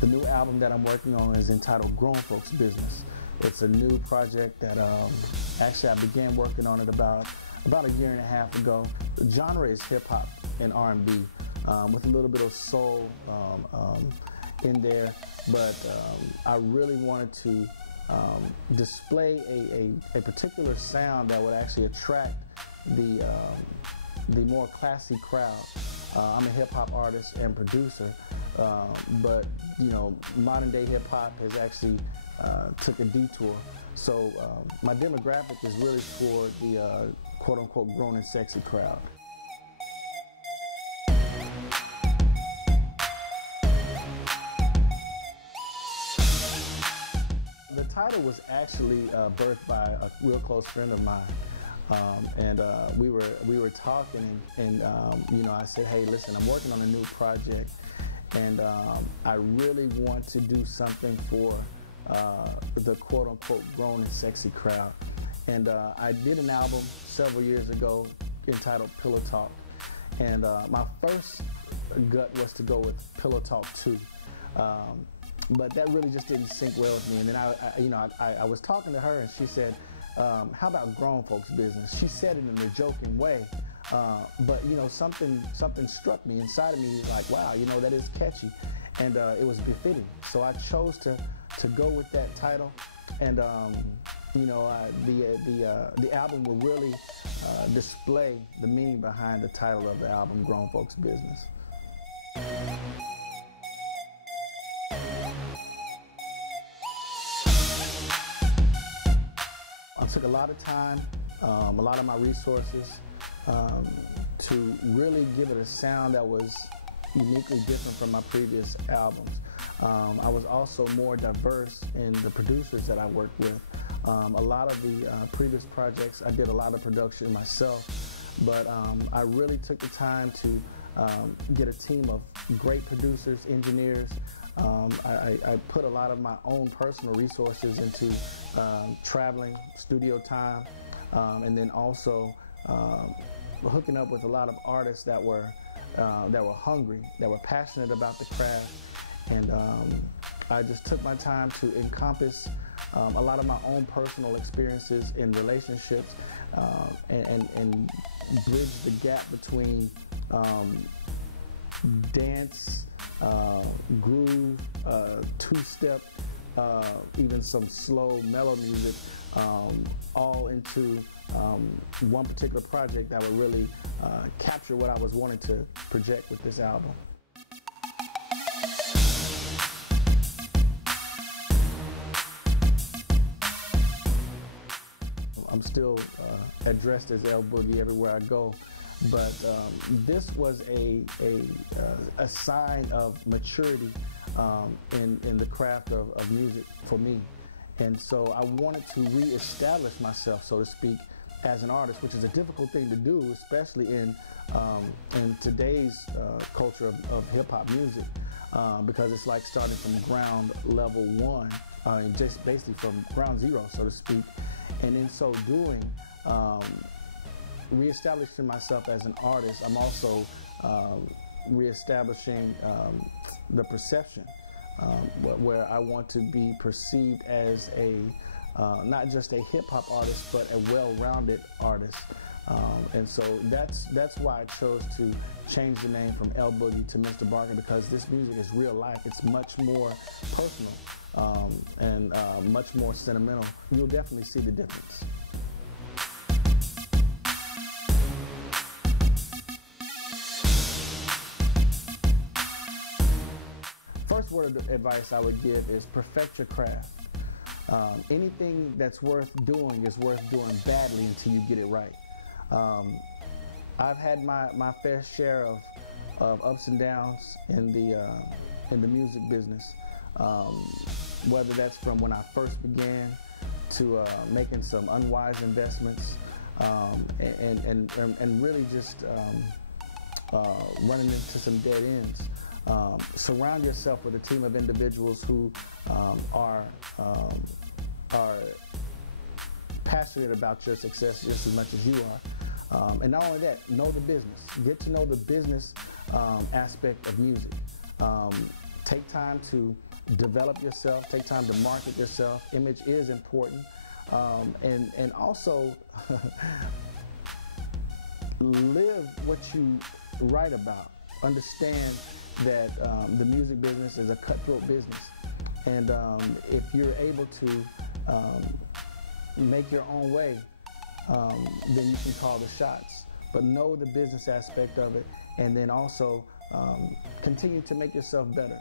The new album that I'm working on is entitled Grown Folks Business. It's a new project that actually I began working on it about a year and a half ago. The genre is hip hop and R&B with a little bit of soul in there, but I really wanted to display a particular sound that would actually attract the more classy crowd. I'm a hip hop artist and producer, but you know, modern day hip hop has actually took a detour. So my demographic is really for the quote unquote grown and sexy crowd. The title was actually birthed by a real close friend of mine. We were talking, and you know, I said, hey, listen, I'm working on a new project, and I really want to do something for the quote-unquote grown and sexy crowd. And I did an album several years ago entitled Pillow Talk, and my first gut was to go with Pillow Talk 2. But that really just didn't sink well with me. And then I was talking to her, and she said, how about grown folks business? She said it in a joking way, but you know, something struck me inside of me, like, wow, you know, that is catchy, and it was befitting. So I chose to go with that title, and you know, the album will really display the meaning behind the title of the album, Grown Folks Business. I took a lot of time, a lot of my resources to really give it a sound that was uniquely different from my previous albums. I was also more diverse in the producers that I worked with. A lot of the previous projects, I did a lot of production myself, but I really took the time to get a team of great producers, engineers. I put a lot of my own personal resources into traveling, studio time, and then also hooking up with a lot of artists that were hungry, that were passionate about the craft. And I just took my time to encompass a lot of my own personal experiences in relationships and bridge the gap between dance, groove, two-step, even some slow mellow music, all into one particular project that would really capture what I was wanting to project with this album. I'm still addressed as L Boogie everywhere I go, but this was a sign of maturity in the craft of music for me. And so I wanted to reestablish myself, so to speak, as an artist, which is a difficult thing to do, especially in today's culture of hip-hop music, because it's like starting from ground level one, just basically from ground zero, so to speak. And in so doing, reestablishing myself as an artist, I'm also reestablishing the perception where I want to be perceived as not just a hip-hop artist, but a well-rounded artist. And so that's why I chose to change the name from L Boogie to Mr. Bargain, because this music is real life. It's much more personal and much more sentimental. You'll definitely see the difference. First word of advice I would give is perfect your craft. Anything that's worth doing is worth doing badly until you get it right. I've had my fair share of ups and downs in the music business, whether that's from when I first began to making some unwise investments and really just running into some dead ends. Surround yourself with a team of individuals who are passionate about your success just as much as you are. And not only that, know the business. Get to know the business aspect of music. Take time to develop yourself, take time to market yourself. Image is important. And also live what you write about. Understand that the music business is a cutthroat business. And if you're able to make your own way, then you can call the shots. But know the business aspect of it, and then also continue to make yourself better.